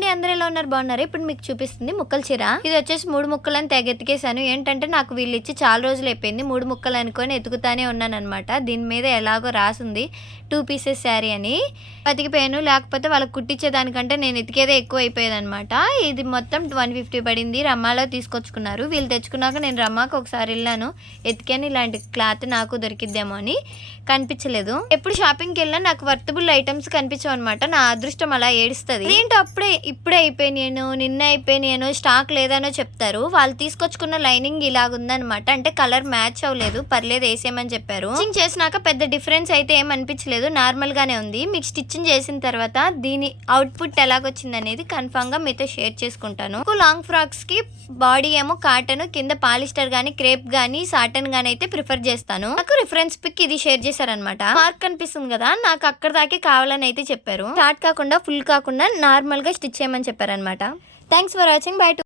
అండి, అందరూ ఎలా ఉన్నారు? బాగున్నారు? ఇప్పుడు మీకు చూపిస్తుంది ముక్కల చీర. ఇది వచ్చేసి 3 ముక్కలని తెగ ఎతికేసాను. ఏంటంటే నాకు వీళ్ళు ఇచ్చి చాలా రోజులు అయిపోయింది. 3 ముక్కలు అనుకొని ఎతుకుతానే ఉన్నాను అనమాట. దీని మీద ఎలాగో రాసుంది 2 పీసెస్ శారీ అని. బతికిపోయాను, లేకపోతే వాళ్ళకి కుట్టించేదానికంటే నేను ఎతికేదే ఎక్కువ అయిపోయేది అనమాట. ఇది మొత్తం 150 పడింది. రమ్మాలో తీసుకొచ్చుకున్నారు. వీళ్ళు తెచ్చుకున్నాక నేను రమ్మాకు ఒకసారి వెళ్ళాను, ఎతికాను. ఇలాంటి క్లాత్ నాకు దొరికిద్దేమో అని, కనిపించలేదు. ఎప్పుడు షాపింగ్కి వెళ్ళినా నాకు వర్తబుల్ ఐటమ్స్ కనిపించవు అనమాట. నా అదృష్టం అలా ఏడుస్తుంది. ఏంటో ఇప్పుడే అయిపోయినాను, నిన్న అయిపోయినాను, స్టాక్ లేదనో చెప్తారు. వాళ్ళు తీసుకొచ్చుకున్న లైనింగ్ ఇలాగుందనమాట. అంటే కలర్ మ్యాచ్ అవ్వలేదు, పర్లేదు వేసేయమని చెప్పారు. స్టిచ్చింగ్ చేసినాక పెద్ద డిఫరెన్స్ అయితే ఏమనిపించలేదు, నార్మల్ గానే ఉంది. మీకు స్టిచ్చింగ్ చేసిన తర్వాత దీని అవుట్పుట్ ఎలాగొచ్చింది అనేది కన్ఫామ్ గా మీతో షేర్ చేసుకుంటాను. లాంగ్ ఫ్రాక్స్ కి బాడీ ఏమో కాటన్, కింద పాలిస్టర్ గానీ క్రేప్ గానీ సాటన్ గానీ అయితే ప్రిఫర్ చేస్తాను. నాకు రిఫరెన్స్ పిక్ ఇది షేర్ చేశారనమాట. మార్క్ కనిపిస్తుంది కదా, నాకు అక్కడ దాకే కావాలని అయితే చెప్పారు. స్టార్ట్ కాకుండా ఫుల్ కాకుండా నార్మల్ గా స్టిచ్ చేయమని చెప్పారనమాట. Thanks for watching. బై.